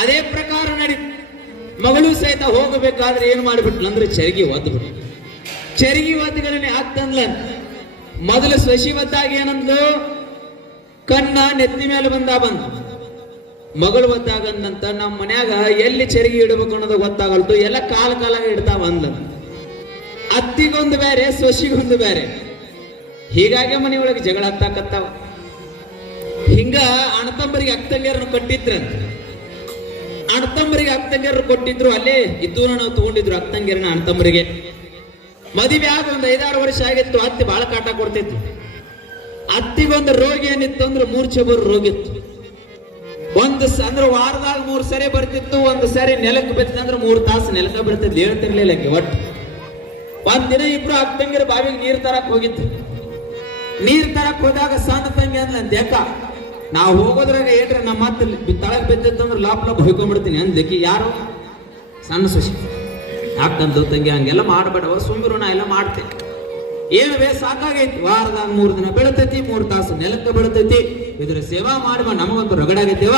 ಅದೇ ಪ್ರಕಾರ ನಡಿ ಮಗಳು ಸಹಿತ ಹೋಗಬೇಕಾದ್ರೆ ಏನ್ ಮಾಡಿಬಿಟ್ಲು ಅಂದ್ರೆ ಚರಿಗೆ ಒದ್ಬಿಟ್ಟು ಚರಿಗೆ ಒದ್ಗಳನ್ನೇ ಆಗ್ತಂದ್ಲ. ಮೊದಲು ಶಶಿ ಒದ್ದಾಗ ಏನಂದ್ಲು, ಕಣ್ಣ ನೆತ್ತಿ ಮೇಲೆ ಬಂದ ಮಗಳು ಒದ್ದಾಗಂದಂತ ನಮ್ಮ ಮನ್ಯಾಗ ಎಲ್ಲಿ ಚರಿಗೆ ಇಡಬೇಕು ಅನ್ನೋದು ಗೊತ್ತಾಗಲ್ತು, ಎಲ್ಲ ಕಾಲ ಇಡ್ತಾವ ಅಂದ. ಅತ್ತಿಗೊಂದು ಬೇರೆ ಸೊಸಿಗೊಂದು ಬೇರೆ, ಹೀಗಾಗಿ ಮನೆಯೊಳಗೆ ಜಗಳ ಹತ್ತಾಕತ್ತಾವ. ಹಿಂಗ ಅಣ್ಣತಂಬರಿಗೆ ಅಕ್ಕಂಗಿಯರನ್ನು ಕೊಟ್ಟಿದ್ರಂತ. ಅಣ್ಣತಂಬರಿಗೆ ಅಕ್ಕಂಗಿಯರು ಕೊಟ್ಟಿದ್ರು, ಅಲ್ಲೇ ಇದ್ದು ನಾವು ತಗೊಂಡಿದ್ರು ಅಕ್ಕಂಗಿಯರನ್ನ ಅಣ್ಣತಂಬರಿಗೆ. ಮದುವೆ ಆಗ ಒಂದು 5-6 ವರ್ಷ ಆಗಿತ್ತು. ಅತ್ತಿ ಬಾಳ ಕಾಟ ಕೊಡ್ತಿತ್ತು. ಅತ್ತಿಗೊಂದು ರೋಗ ಏನಿತ್ತು ಅಂದ್ರೆ ಮೂರ್ಛೆ ಬರೋ ರೋಗ ಇತ್ತು. ಅಂದ್ರೆ ವಾರದಾಗ 3 ಸರಿ ಬರ್ತಿತ್ತು. ಒಂದು ಸರಿ ನೆಲಕ್ಕೆ ಬಿತ್ತಂದ್ರೆ 3 ತಾಸು ನೆಲಕ್ಕೆ ಬಿಡ್ತಿದ್ಲು, ಹೇಳ್ತಿರ್ಲಿಲ್ಲ ಒಟ್ಟು. ಒಂದ್ ದಿನ ಇಬ್ರು ಅಕ್ಕಂಗಿರ ಬಾವಿಗೆ ನೀರ್ ತರಕ್ ಹೋಗಿತ್ತು. ನೀರ್ ತರಕ್ ಹೋದಾಗ ಸಣ್ಣ ತಂಗಿ ಅಂದ್ಲ, ದೇಕ ನಾವು ಹೋಗೋದ್ರಾಗ ಏನ್ರಿ ನಮ್ಮ ಮತ್ತೆ ತಳಗ್ ಬಿದ್ದಿತ್ತಂದ್ರೆ ಲಾಪ್ ಹೊಯ್ಕೊಂಡ್ಬಿಡ್ತೀನಿ ಅಂದಕ್ಕೆ. ಯಾರು? ಸಣ್ಣ ಸೊಸಿ. ಯಾಕಂದು ತಂಗಿ ಹಂಗೆಲ್ಲ ಮಾಡ್ಬೇಡವ, ಸುಮ್ಮಿರು, ನಾ ಎಲ್ಲ ಮಾಡ್ತೇನೆ. ಏನು ಸಾಕಾಗೈತಿ. ವಾರದಾಗ 3 ದಿನ ಬೆಳತೈತಿ, 3 ತಾಸು ನೆಲಕ್ಕೆ ಬೆಳತೈತಿ. ಇದ್ರ ಸೇವಾ ಮಾಡಿ ನಮಗಂತೂ ರಗಡಾಗೈತೇವ.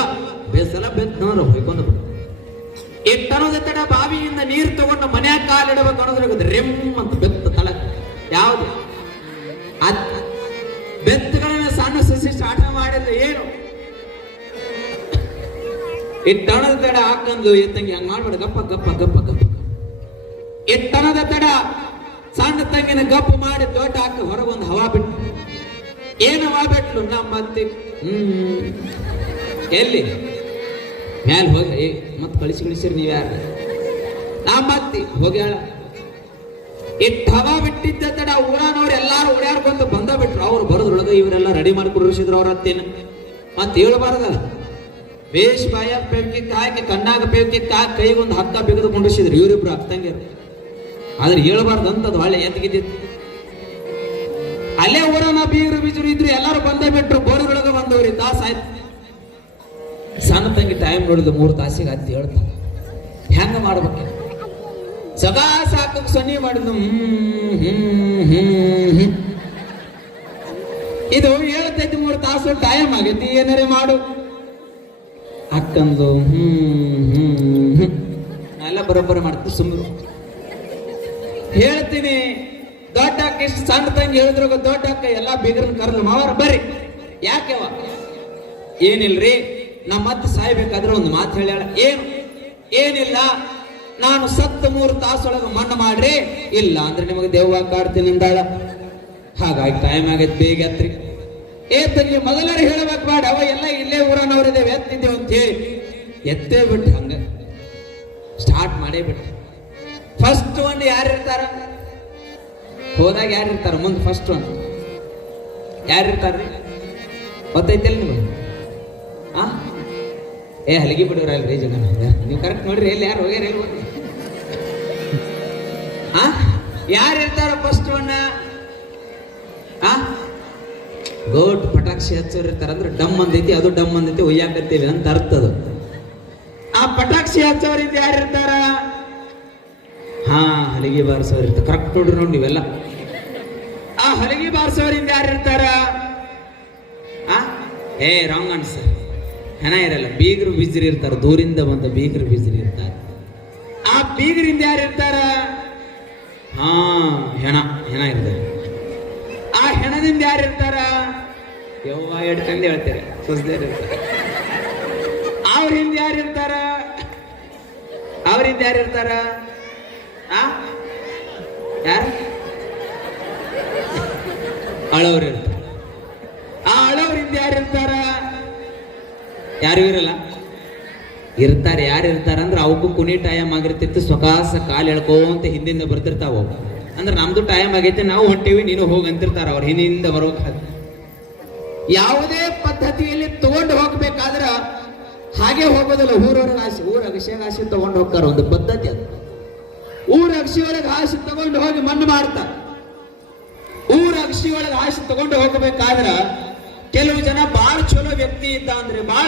ಬೇಸಲ ಬೆತ್ತನವ್ರು ಹೊಯ್ಕೊಂಡು ಬಿಡ. ಇಟ್ಟನೋದ ತಡ ಬಾವಿಯಿಂದ ನೀರು ತಗೊಂಡು ಮನ್ಯಾಗ ಕಾಲಿಡಬೇಕು ಅನ್ನೋದ್ರಾಗ ರೆಮ್ ಅಂತ ಬೆತ್ತ ತಳ. ಯಾವ್ದು ಬೆತ್ತಗಳನ್ನ ಸಣ್ಣ ಸಸಿ ಸ್ಟಾರ್ಟ್ ಮಾಡಿದ್ರೆ ಏನು ಇಟ್ಟಣದ ತಡ ಹಾಕಂದು ತಂಗಿ ಹಂಗ ಮಾಡ್ಬೇಡ. ಗಪ್ಪ ಗಪ್ಪ ಗಪ್ಪ ಗಪ್ಪ. ಇಟ್ಟಣದ ತಡ ಸಣ್ಣ ತಂಗಿನ ಗಪ್ಪು ಮಾಡಿ ದೊಡ್ಡ ಹಾಕ ಹೊರಗೊಂದು ಹವಾ ಬಿಟ್ಟು. ಏನು ಹವಾ ಬಿಟ್ಲು? ನಮ್ಮ ಅತ್ತಿ ಎಲ್ಲಿ ಮ್ಯಾಲ ಹೋಗಿ ಮತ್ ಕಳಿಸಿರಿ ನೀವ್ ಯಾರ? ನಮ್ಮ ಅತ್ತಿ ಹೋಗ್ಯಾಳ. ಇಟ್ಟು ಹವಾ ಬಿಟ್ಟಿದ್ದ ತಡ ಊರಾನವ್ರು ಎಲ್ಲಾರು ಓಡ್ಯಾಡ್ಕೊಂಡು ಬಂದ ಬಿಟ್ರು. ಅವ್ರು ಬರೋದ್ರೊಳಗ ಇವರೆಲ್ಲ ರೆಡಿ ಮಾಡಿ ಕುಡಿಸಿದ್ರು ಅವ್ರ ಅತ್ತೇನ. ಮತ್ ಹೇಳಬಾರ್ದಲ್ಲ, ಬೇಷ್ ಬಾಯ ಪೇವ್ಕಿಕ್ ಹಾಕಿ ಕಣ್ಣಾಗ ಪೇವ್ಕಿಕ್ ಹಾಕಿ ಕೈಗೊಂದು ಹಕ್ಕ ಬಿಗದು ಕುಂಡಿಸಿದ್ರು ಇವರಿಬ್ರು ಅಕ್ಕಂಗಿರು. ಆದ್ರೆ ಹೇಳಬಾರ್ದು ಅಂತದ್ ಒಳ್ಳೆ ಎತ್ತಿಗಿದ್ದಿತ್ತು. ಅಲ್ಲೇ ಊರನ ಬೀಗರು ಬೀಜರು ಇದ್ರು, ಎಲ್ಲಾರು ಬಂದೇ ಬಿಟ್ರು. ಬೋರ್ಗಳೊಳಗ ಬಂದವ್ರಿ ತಾಸ ಆಯ್ತು. ಸಣ್ಣ ತಂಗಿ ಟೈಮ್ ನೋಡಿದ್ರು 3 ತಾಸಿಗೆ ಅತ್ತಿ ಹೇಳ್ತಾನೆ, ಹೆಂಗ ಮಾಡ್ಬೇಕು? ಸದಾ ಸಾಕಕ್ ಸೊನ್ನಿ ಮಾಡಿದ್ನು. ಇದು ಹೇಳ್ತೈತಿ 3 ತಾಸು ಟೈಮ್ ಆಗೈತಿ, ಏನಾರೇ ಮಾಡು. ಅಕ್ಕಂದು ಎಲ್ಲ ಬರೋಬ್ಬರ ಮಾಡ್ತೀವಿ, ಸುಮ್ಮನೆ ಹೇಳ್ತೀನಿ. ದೊಡ್ಡ ಅಕ್ಕ ಇಷ್ಟು ಸಣ್ಣ ತಂಗಿ ಹೇಳಿದ್ರು, ದೊಡ್ಡ ಅಕ್ಕ ಎಲ್ಲಾ ಬೀಗರನ್ನ ಕರೆದು, ಮಾವರ ಬರ್ರಿ. ಯಾಕೆವ? ಏನಿಲ್ರಿ, ನಮ್ಮ ಮತ್ತೆ ಸಾಯ್ಬೇಕಾದ್ರೆ ಒಂದು ಮಾತು ಹೇಳ್ಯಾಳ. ಏನಿಲ್ಲ, ನಾನು ಸತ್ತ 3 ತಾಸೊಳಗ ಮಣ್ಣು ಮಾಡ್ರಿ, ಇಲ್ಲ ಅಂದ್ರೆ ನಿಮಗೆ ದೇವ್ವಾಗ ಕಾಡ್ತೀನಿ ಅಂದಾಳ. ಹಾಗಾಗಿ ಟೈಮ್ ಆಗೈತಿ, ಬೇಗ ಎತ್ರಿ. ತಂಗಿ ಮೊದಲೇ ಹೇಳಬೇಕು ಬೇಡ, ಅವ ಎಲ್ಲ ಇಲ್ಲೇ ಊರನವ್ರಿದ್ದೇವೆ ಎತ್ತಿದ್ದೇವೆ ಅಂತ ಹೇಳಿ ಎತ್ತೇ ಬಿಟ್ಟು ಹಂಗ ಸ್ಟಾರ್ಟ್ ಮಾಡೇ ಬಿಟ್ಟು. ಫಸ್ಟ್ ಒನ್ ಯಾರಿರ್ತಾರ? ಹೋದಾಗ ಯಾರಿರ್ತಾರ? ಮುಂದೆ ಫಸ್ಟ್ ಒನ್ ಯಾರಿರ್ತಾರ್ರಿ? ಗೊತ್ತೈತಿಲ್ಲ ನಿಮಗೆ? ಹಲಗಿ ಬಿಡೋರ ಅಲ್ರಿ ಜನ. ನೀವು ಕರೆಕ್ಟ್ ನೋಡ್ರಿ, ಎಲ್ಲಿ ಯಾರು ಹೋಗ್ಯಾರ? ಎಲ್ಲಿ ಹೋಗಿ ಯಾರಿರ್ತಾರ ಫಸ್ಟ್ ಒನ್? ಗೋಟ್ ಪಟಾಕ್ಷಿ ಹಚ್ಚೋರ್ ಇರ್ತಾರ. ಅಂದ್ರೆ ಡಮ್ ಅಂದೈತಿ, ಅದು ಡಮ್ ಅಂದೈತಿ, ಒಯ್ಯಾಕತ್ತೇವಿ ಅಂತ ಅರ್ಥದು. ಆ ಪಟಾಕ್ಷಿ ಹಚ್ಚೋರಿಂದ ಯಾರಿರ್ತಾರ? ಹಲಗಿ ಬಾರಿಸೋರ್ ಇರ್ತಾರ. ಕರೆಕ್ಟ್ ನೋಡ್ರಿ ನೋಡಿ ನೀವೆಲ್ಲ. ಆ ಹಲಗಿ ಬಾರಿಸೋರಿಂದ ಯಾರಿರ್ತಾರ? Wrong answer. ಹೆಣ ಇರಲ್ಲ, ಬೀಗರು ಬಿಜ್ರಿ ಇರ್ತಾರ. ದೂರಿಂದ ಬಂದ ಬೀಗರು ಬಿಜ್ರಿ ಇರ್ತಾರ. ಆ ಬೀಗರಿಂದ ಯಾರಿರ್ತಾರ? ಹೆಣ ಇರ್ತಾರೆ. ಆ ಹೆಣದಿಂದ ಯಾರಿರ್ತಾರ? ಯವ್ವ ಎಡ್ಕಂದು ಹೇಳ್ತಾರೆ, ಸುಸ್ದೇರ್ ಇರ್ತಾರೆ. ಅವ್ರಿಂದ ಯಾರಿರ್ತಾರ? ಯಾರಿರ್ತಾರ? ಯಾರು? ಅಳವ್ರು ಇರ್ತಾರ. ಆ ಅಳವ್ರಿಂದ ಯಾರಿರ್ತಾರ? ಯಾರು ಇರಲ್ಲ, ಇರ್ತಾರೆ. ಯಾರು ಇರ್ತಾರ ಅಂದ್ರೆ ಅವಕ್ಕೂ ಕುನಿ ಟೈಮ್ ಆಗಿರ್ತಿತ್ತು. ಸ್ವಕಾಸ ಕಾಲು ಎಳ್ಕೋಂತ ಹಿಂದಿಂದ ಬರ್ತಿರ್ತಾವ. ಅಂದ್ರೆ ನಮ್ದು ಟೈಮ್ ಆಗೈತೆ, ನಾವು ಹೊಂಟೇವಿ, ನೀನು ಹೋಗಿ ಅಂತಿರ್ತಾರ. ಅವ್ರ ಹಿಂದಿಂದ ಬರ್ಬೇಕಾದ ಯಾವುದೇ ಪದ್ಧತಿಯಲ್ಲಿ ತಗೊಂಡು ಹೋಗ್ಬೇಕಾದ್ರ ಹಾಗೆ ಹೋಗೋದಿಲ್ಲ. ಊರೊಳಗೆ ಆಸೆ, ಊರ ಅಭಿಷೇಕ ಆಸೆ ತಗೊಂಡು ಹೋಗ್ತಾರ. ಒಂದು ಪದ್ಧತಿ ಅದು. ಊರ ಅಕ್ಷಿಯೊಳಗೆ ಆಸೆ ತಗೊಂಡು ಹೋಗಿ ಮಣ್ಣು ಮಾಡ್ತಾರ. ಊರ ಅಕ್ಷಿಯೊಳಗೆ ಆಸೆ ತಗೊಂಡು ಹೋಗಬೇಕಾದ್ರ ಕೆಲವು ಜನ ಬಾಳ ಚಲೋ ವ್ಯಕ್ತಿ ಇದ್ದ ಅಂದ್ರೆ ಬಾಳ